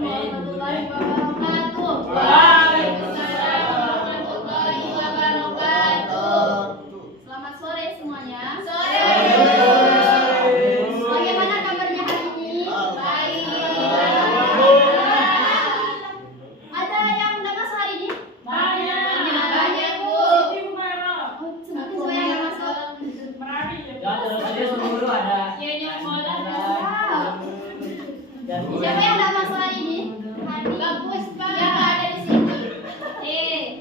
warahmatullahi wabarakatuh. Waalaikumsalam warahmatullahi wabarakatuh. Selamat sore semuanya. Sore. Bagaimana kabarnya hari ini? Baik. Ada yang udah masuk hari ini? Banyak, Bu. Oh, semakin semuanya yang masuk. Siapa yang udah masuk hari ini? Bagus, Pak. Ya, ada di sini.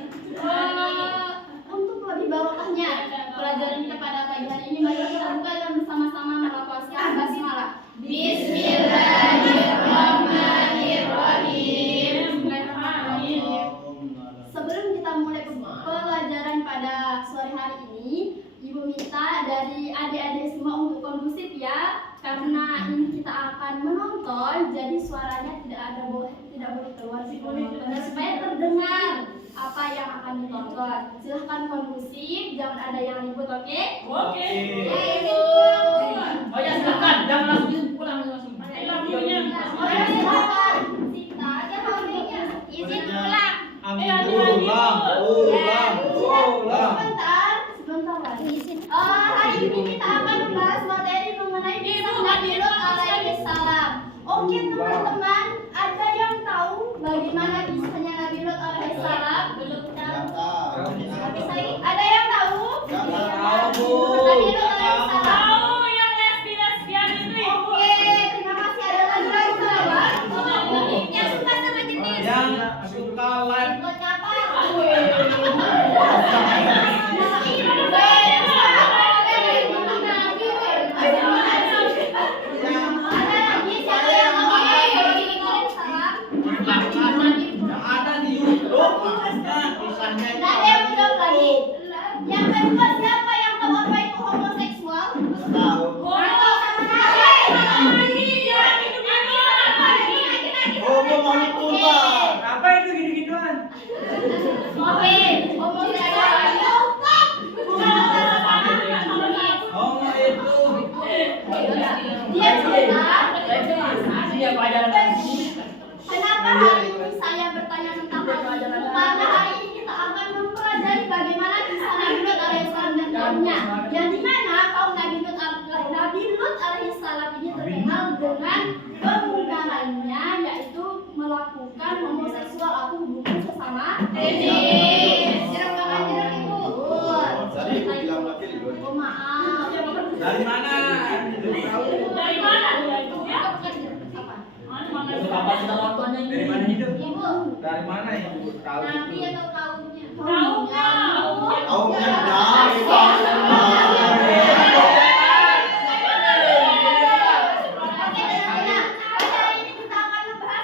Untuk lebih barokahnya pelajaran kita pada pagi hari ini, mari kita buka dan bersama-sama melafazkan basmalah. Bismillahirrahmanirrahim. Sebelum kita mulai pelajaran pada sore hari ini, Ibu minta dari adik-adik semua untuk kondusif ya, karena ini kita akan menonton, jadi suaranya tidak boleh keluar sih supaya terdengar apa yang akan ditonton. Silahkan kondusif, jangan ada yang ribut, oke? Oke. Ibu. Oh ya silakan, jangan langsung pulang langsung. Sita, dia hadiahnya. Izin pulang. Sebentar lagi. Hari ini kita akan membahas materi mengenai kisah Nabi Lut alaihi salam. Oke teman-teman, ada yang tahu bagaimana kisahnya Nabi Lut alaihi salam? Belum tahu. Ada yang tahu? Nabi Lut alaihi salam. Oke, terima kasih. Ada lagi yang tahu? Yang suka sama jenis. Buat apa? Yang kedua, siapa yang tahu apa itu homoseksual? Apa itu gitu-gituan? Oke, homoseksual itu Oh itu. dia cerita. Iya pelajaran. Kenapa hari ini saya bertanya tentang hal itu? Karena hari ini kita akan mempelajari bagaimana kisah Nabi Lut alaihissalam dan kaumnya. Yang dimana kaum Nabi Lut alaihissalam ini terkenal dengan kemungkarannya, yaitu melakukan homoseksual atau hubungan sesama jenis. Jerang ibu. Oh maaf. Dari mana? Kapan kita nontonnya ini? Dari mana hidup? Ibu. Dari mana ibu tahu Nabi itu? atau kaumnya?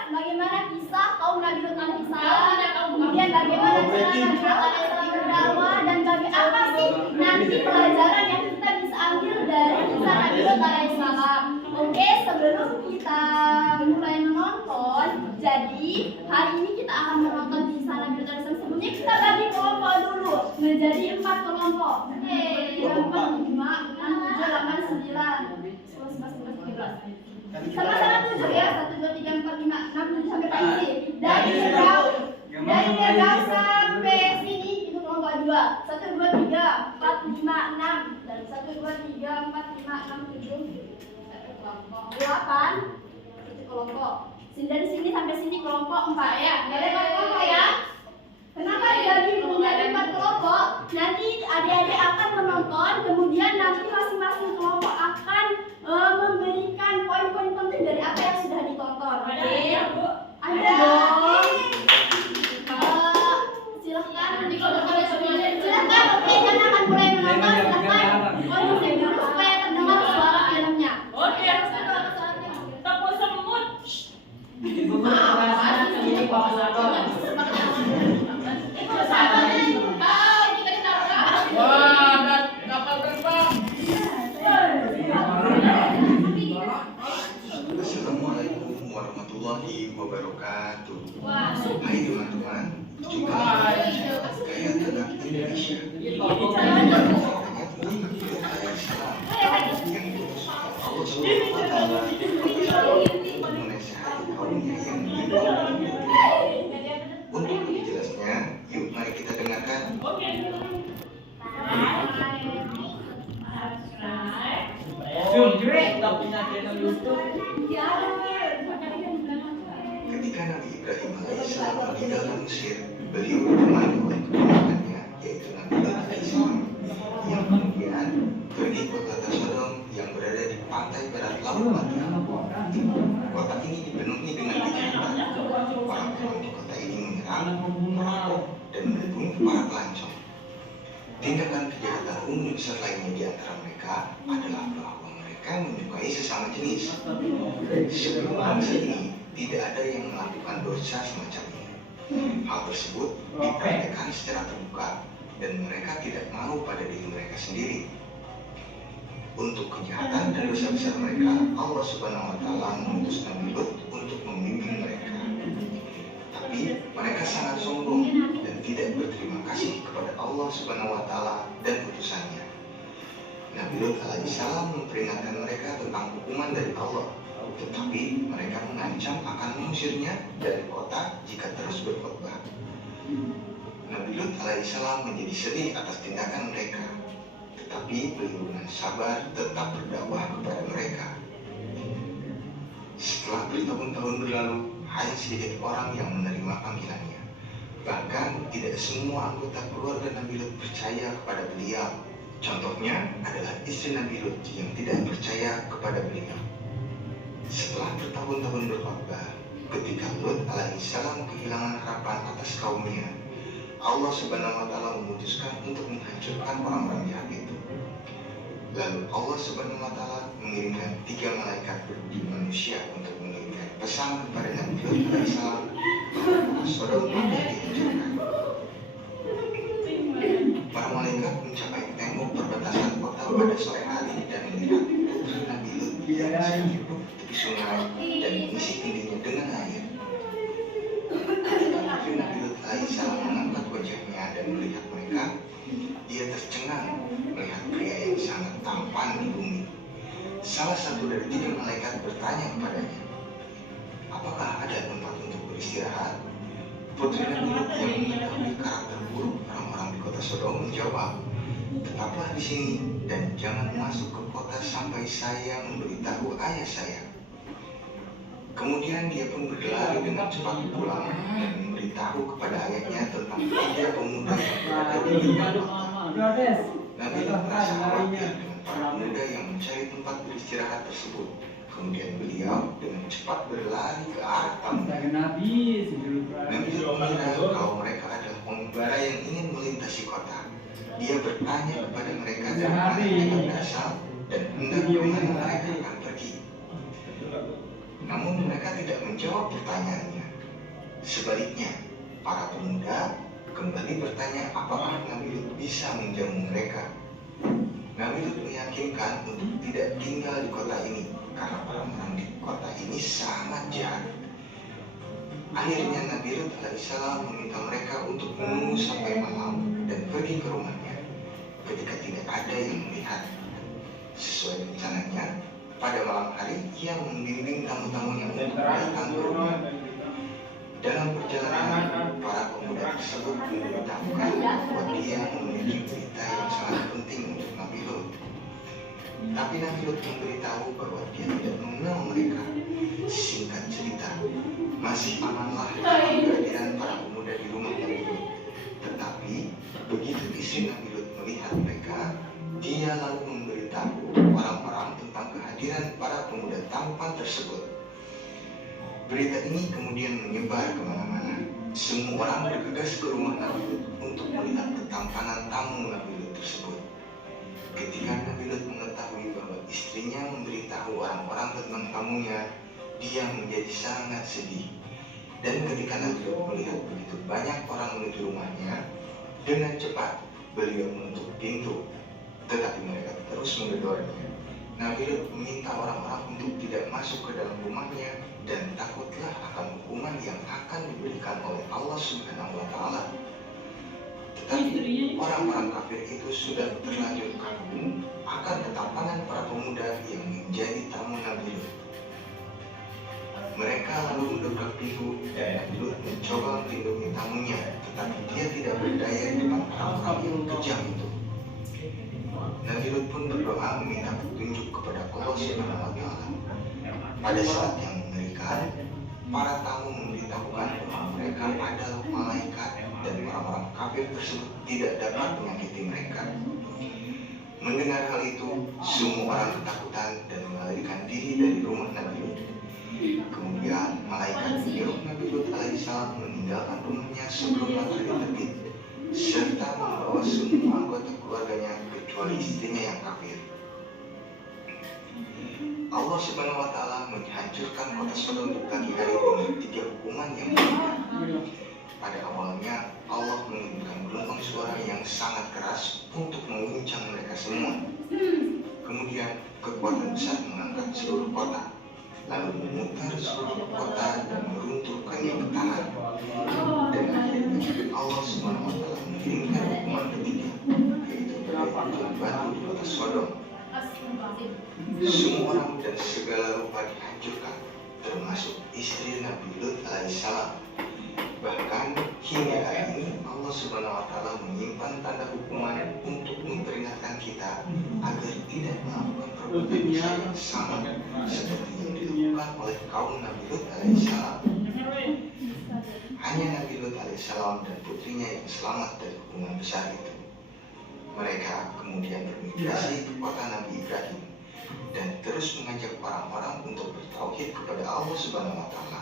Bagaimana kisah kaum Nabi Lut alaihissalam, kemudian bagaimana cara Nabi Lut alaihissalam berdakwah, dan apa sih nanti pelajaran yang kita bisa ambil dari kisah Nabi Lut alaihissalam. Oke, sebelum kita mulai menonton, jadi hari ini kita akan menonton kisah Nabi Lut alaihissalam. Sebelumnya kita bagi kelompok dulu menjadi 4 kelompok. 4, 5, 6, 7, 8, 9, 10, 11, 12, 13. Sama-sama 7 ya, 1, 2, 3, 4, 5, 6, 7 sampai pagi. Dari Firdaus sampai sini itu kelompok 2. 1, 2, 3, 4, 5, 6. Dan 1, 2, 3, 4, 5, 6, 7. Satu kelompok 8. Satu kelompok. Dari sini sampai sini kelompok 4 ya. Ada 4 kelompok ya. Kenapa dibagi menjadi 4 kelompok? Nanti adik-adik akan menonton, kemudian nanti masing-masing kelompok akan memberikan poin-poin penting dari apa yang sudah ditonton. Oke? Ada dong. Silahkan. Silahkan. Oke, jangan akan mulai menonton. Silahkan. Kondusif dulu supaya terdengar suara filmnya. Oke. Tepuk semut. Ibu Wah, ada kapal terbang. Assalamualaikum warahmatullahi wabarakatuh. Hai teman-teman, jumpa lagi Gaya Tanah Indonesia. Yang diutus Allah Subhanahu wa Ta'ala untuk menasihati kaumnya yang Ketika Nabi Ibrahim alaihissalam meninggalkan Mesir, beliau ditemani oleh keponakannya, yaitu Nabi Lut alaihissalam, yang kemudian pergi ke kota Sodom yang berada di pantai barat laut Batia. Kota ini dipenuhi dengan kejahatan. Orang-orang di kota ini menyerang, merampok, dan membunuh para pelancong. Tindakan kejahatan umum besar lainnya di antara mereka adalah bahwa mereka menyukai sesama jenis. Sebelum bangsa ini tidak ada yang melakukan dosa semacam ini. Hal tersebut dipraktikkan secara terbuka dan mereka tidak malu pada diri mereka sendiri. Untuk kejahatan dan dosa besar mereka, Allah Subhanahu wa Ta'ala mengutus Nabi Lut untuk membimbing mereka. Tapi mereka sangat sombong dan tidak berterima kasih kepada Allah Subhanahu wa Ta'ala dan utusannya. Nabi Lut alaihissalam memperingatkan mereka tentang hukuman dari Allah, tetapi mereka mengancam akan mengusirnya dari kota jika terus berkhotbah. Nabi Lut alaihissalam menjadi sedih atas tindakan mereka, tetapi beliau dengan sabar tetap berdakwah kepada mereka. Setelah bertahun-tahun berlalu, hanya sedikit orang yang menerima panggilannya. Bahkan tidak semua anggota keluarga Nabi Lut percaya kepada beliau. Contohnya adalah istri Nabi Lut yang tidak percaya kepada beliau. Setelah bertahun-tahun berkhotbah, ketika Lut alaihissalam kehilangan harapan atas kaumnya, Allah Subhanahu wa Ta'ala memutuskan untuk menghancurkan orang-orang jahat itu. Lalu Allah Subhanahu wa Ta'ala mengirimkan 3 malaikat berbudi manusia untuk mengirimkan pesan kepada Nabi Lut alaihissalam bahwa Sodom akan dihancurkan. Para malaikat mencapai tembok perbatasan kota pada sore hari dan melihat putri Nabi Lut yang sedang duduk di tepi sungai dan mengisi kendinya dengan air. Ketika putri Nabi Lut alaihissalam mengangkat wajahnya dan melihat mereka, dia tercengang melihat pria yang sangat tampan di bumi. Salah satu dari 3 malaikat bertanya kepadanya, "Apakah ada tempat untuk beristirahat?" Putri Nabi Lut yang mengetahui karakter buruk orang-orang di kota Sodom menjawab, "Tetaplah di sini dan jangan masuk ke kota sampai saya memberitahu ayah saya." Kemudian dia pun berlari dengan cepat pulang dan memberitahu kepada ayahnya tentang 3 pemuda yang berada di depan kota. Nabi Lut merasa khawatir dengan para pemuda yang mencari tempat beristirahat tersebut. Kemudian beliau dengan cepat berlari ke arah tamu. Nabi Lut mengira kalau mereka adalah pengembara yang ingin melintasi kota. Dia bertanya kepada mereka dari mana mereka berasal dan hendak kemana mereka akan pergi. Namun mereka tidak menjawab pertanyaannya. Sebaliknya, para pemuda kembali bertanya apakah Nabi Lut bisa menjamu mereka. Nabi Lut meyakinkan untuk tidak tinggal di kota ini karena orang-orang di kota ini sangat jahat. Akhirnya Nabi Lut alaihissalam meminta mereka untuk menunggu sampai malam dan pergi ke rumahnya. Ketika tidak ada yang melihat, sesuai rencananya, pada malam hari ia membimbing tamu-tamunya untuk datang ke rumah. Dalam perjalanan, para pemuda tersebut memberitahukan bahwa dia memiliki berita yang sangat penting untuk Nabi Lut. Tapi Nabi Lut memberitahu bahwa dia tidak mengenal mereka. Singkat cerita, masih amanlah kehadiran para pemuda di rumah Nabi Lut. Tetapi begitu istri Nabi Lut melihat mereka, dia lalu memberitahu orang-orang tentang kehadiran para pemuda tampan tersebut. Berita ini kemudian menyebar kemana-mana. Semua orang bergegas ke rumah Nabi Lut untuk melihat ketampanan tamu Nabi Lut tersebut. Ketika Nabi Lut mengetahui bahwa istrinya memberitahu orang-orang tentang tamunya, dia menjadi sangat sedih. Dan ketika Nabi Lut melihat begitu banyak orang menuju rumahnya, dengan cepat beliau menutup pintu. Tetapi mereka terus menggedornya. Nabi Lut meminta orang-orang untuk tidak masuk ke dalam rumahnya dan takutlah akan hukuman yang akan diberikan oleh Allah Subhanahu wa Ta'ala. Tetapi orang-orang kafir itu sudah terlanjur kagum akan ketampanan para pemuda yang menjadi tamu Nabi Lut. Mereka lalu mendobrak pintu dan Nabi Lut mencoba melindungi tamunya, tetapi dia tidak berdaya di depan orang-orang yang kejam itu. Nabi Lut pun berdoa meminta petunjuk kepada Allah Subhanahu wa Ta'ala. Pada saat yang mengerikan, para tamu memberitahukan bahwa mereka adalah malaikat dan orang-orang kafir tersebut tidak dapat menyakiti mereka. Mendengar hal itu, semua orang ketakutan dan melarikan diri dari rumah Nabi Lut. Kemudian malaikat menyuruh Nabi Lut alaihissalam meninggalkan rumahnya sebelum matahari terbit, serta membawa semua anggota keluarganya kecuali istrinya yang kafir. Allah Subhanahu wa Ta'ala menghancurkan kota Sodom di pagi hari dengan 3 hukuman yang berbeda. Pada awalnya, Allah mengirimkan gelombang suara yang sangat keras untuk mengguncang mereka semua. Kemudian, kekuatan besar mengangkat seluruh kota, lalu memutar seluruh kota dan meruntuhkannya ke tanah. Dan akhirnya, Allah Subhanahu wa Ta'ala mengirimkan hukuman ketiga, yaitu meledakan batu di kota Sodom. Semua orang dan segala rupa dihancurkan, termasuk istri Nabi Lut alaihissalam. Bahkan hingga hari ini Allah Subhanahu wa Ta'ala menyimpan tanda hukuman untuk memperingatkan kita agar tidak melakukan perbuatan dosa yang sama seperti yang dilakukan oleh kaum Nabi Lut alaihissalam. Hanya Nabi Lut alaihissalam dan putrinya yang selamat dari hukuman besar itu. Mereka kemudian bermigrasi ke kota Nabi Ibrahim dan terus mengajak orang-orang untuk bertauhid kepada Allah Subhanahu wa Ta'ala.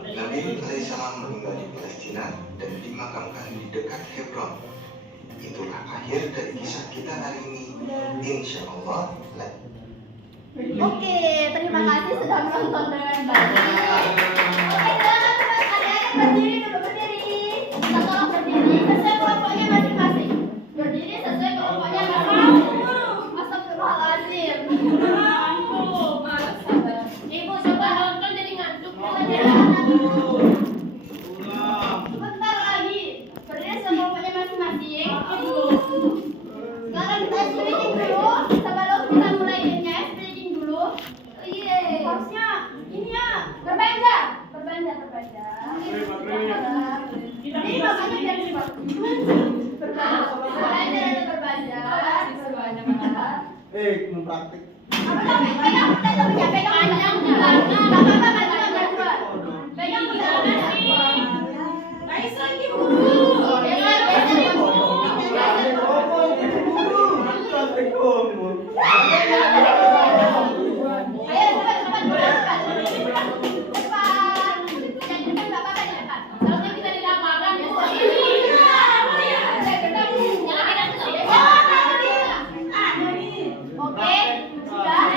Nabi Lut alaihissalam meninggal di Palestina dan dimakamkan di dekat Hebron. Itulah akhir dari kisah kita hari ini. Insya Allah. Oke, terima kasih sudah menonton dengan baik. Oke, silakan adik-adik berdiri dulu, berdiri. Kita tolong berdiri sesuai kelompoknya masing-masing. Berdiri sesuai kelompoknya masing-masing. Astagfirullahaladzim. Ibu coba nonton jadi ngantuk. Sebentar lagi. Berdiri sesuai kelompoknya masing-masing. Sekarang kita stretching dulu. Sebelum kita mulai gamenya, stretching dulu. Harusnya ini ya, berbanja. Ini makanya biar cepat. Berbanja. Mempraktik. Seharusnya kita tidak makan ya. Oke, sudah.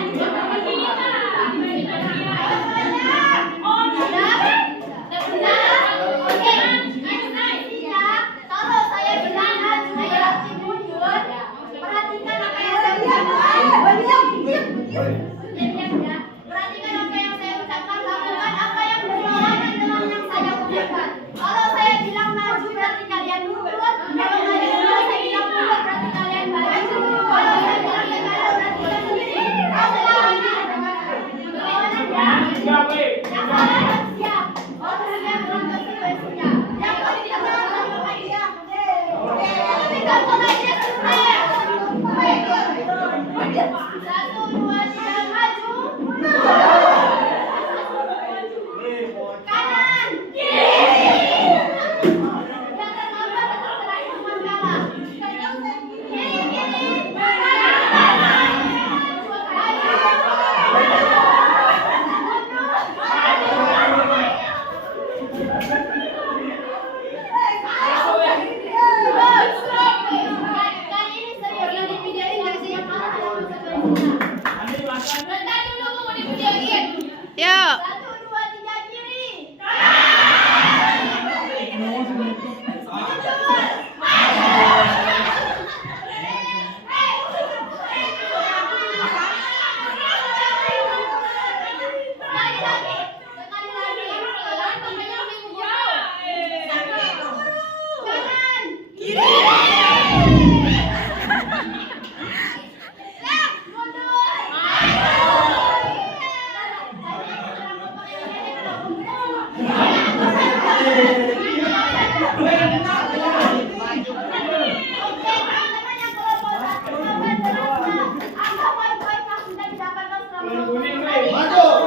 Maju.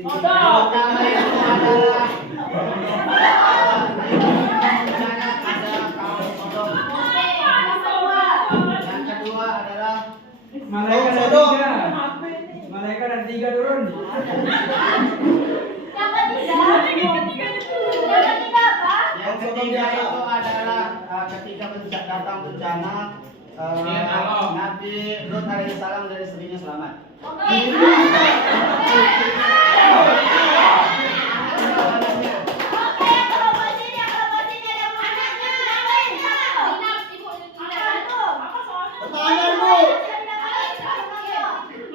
Yang kedua adalah Malaikat ada 3. Malaikat ada 3 turun. Yang ketiga apa? yang ketiga itu adalah ketika datang bencana Nabi Lut alaihissalam dari istrinya selamat. Oke. Oke, kalau bahasa ini ada anaknya. Apa tuh? Pertanyaan, Bu.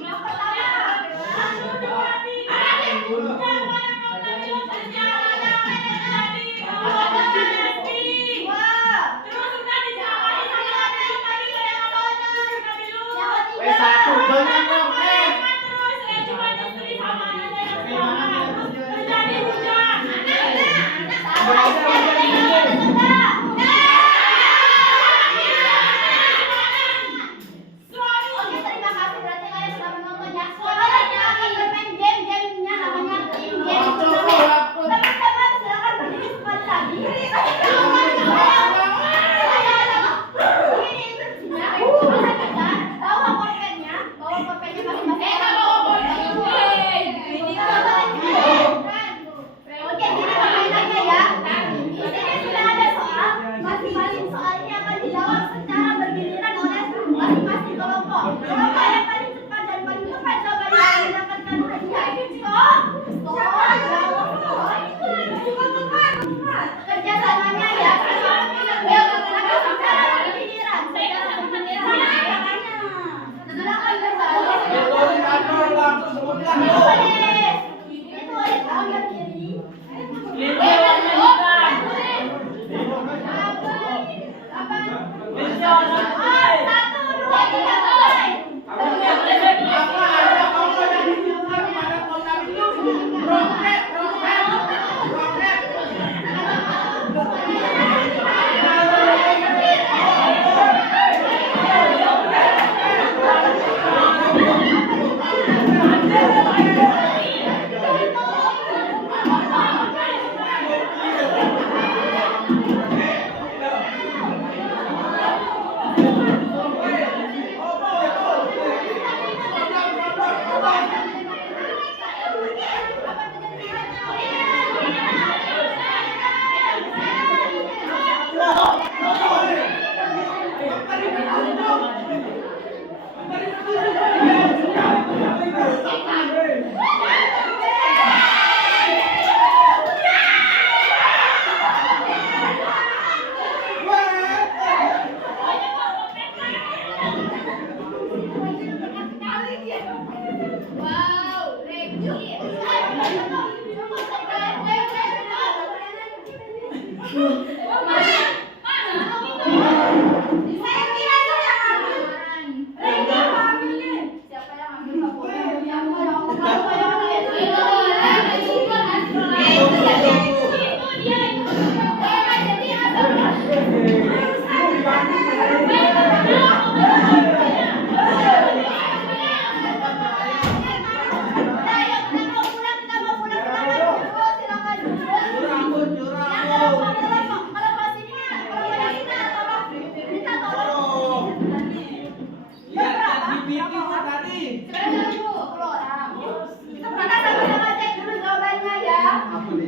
Yang pertama. Satu banyak dong. Oke, terima kasih berarti kalian sudah menonton ya. Sekarang kita akan bermain game-gamenya namanya game. Teman-teman silakan berdiri sekali lagi. Ini instruksinya. Bawa pulpennya masing-masing. Oke, kita main aja ya. Di sini sudah ada soal. Masing-masing soal ini akan dijawab secara bergiliran oleh masing-masing kelompok. Kelompok yang paling cepat dan paling cepat jawabannya akan mendapatkan hadiah. Stop. Kerjasamanya ya. Secara bergiliran. Silakan itu oleh tangan kiri. Satu, dua, tiga, mulai.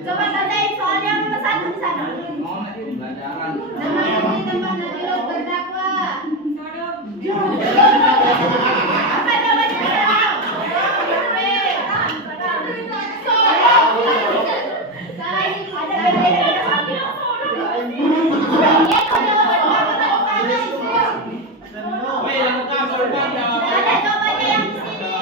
Coba bacain soal yang nomor 1 di sana. Nama ini tempat Nabi Lut berdakwah. Apa jawabannya sekarang? Ada jawabannya yang di sini.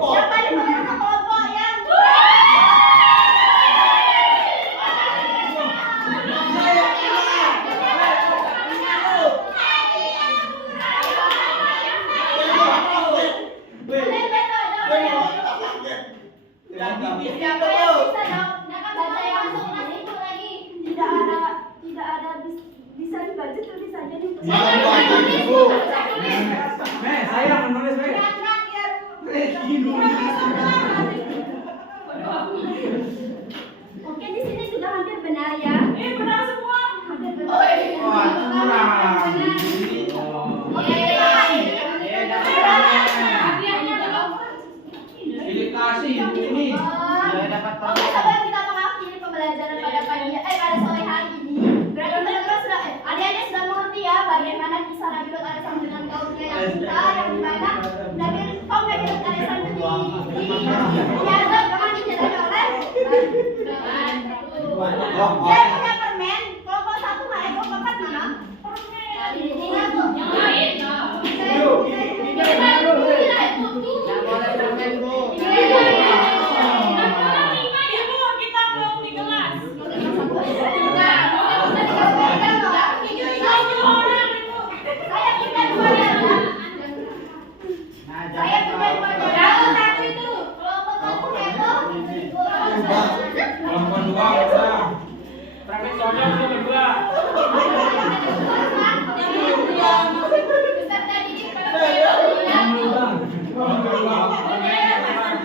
Yang paling benar kelompok yang Saya menulis, Be. Oke, di sini sudah hampir benar ya. Benar semua. Hampir benar. Wah, curang. Pilih kasih ini. Saya dapat tahu. Oke, sebelum kita mengakhiri pembelajaran pada sore hari ini, berarti teman-teman sudah, adik-adik sudah mengerti ya bagaimana kisah Nabi Lut alaihissalam dengan kaumnya yang kita, yang dimana kaum Nabi Lut alaihissalam itu diazab dengan dijadikan oleh. Saya punya permen, kelompok satu mana? Kelompok empat mana? Yang lain. Yang boleh permen, Bu. Ibu, kita belum di kelas. Saya punya dua ya. Nah, Saya punya dua ya. Kalau satu itu. Kelompok satu itu. Kelompok 2 udah. Terakhir soalnya udah berdua. Peserta didik pada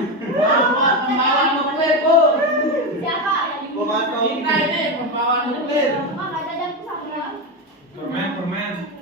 Membawa nuklir, Bu. siapa? Kita ini membawa nuklir. Mama nggak ada jam pusat ya? Permen.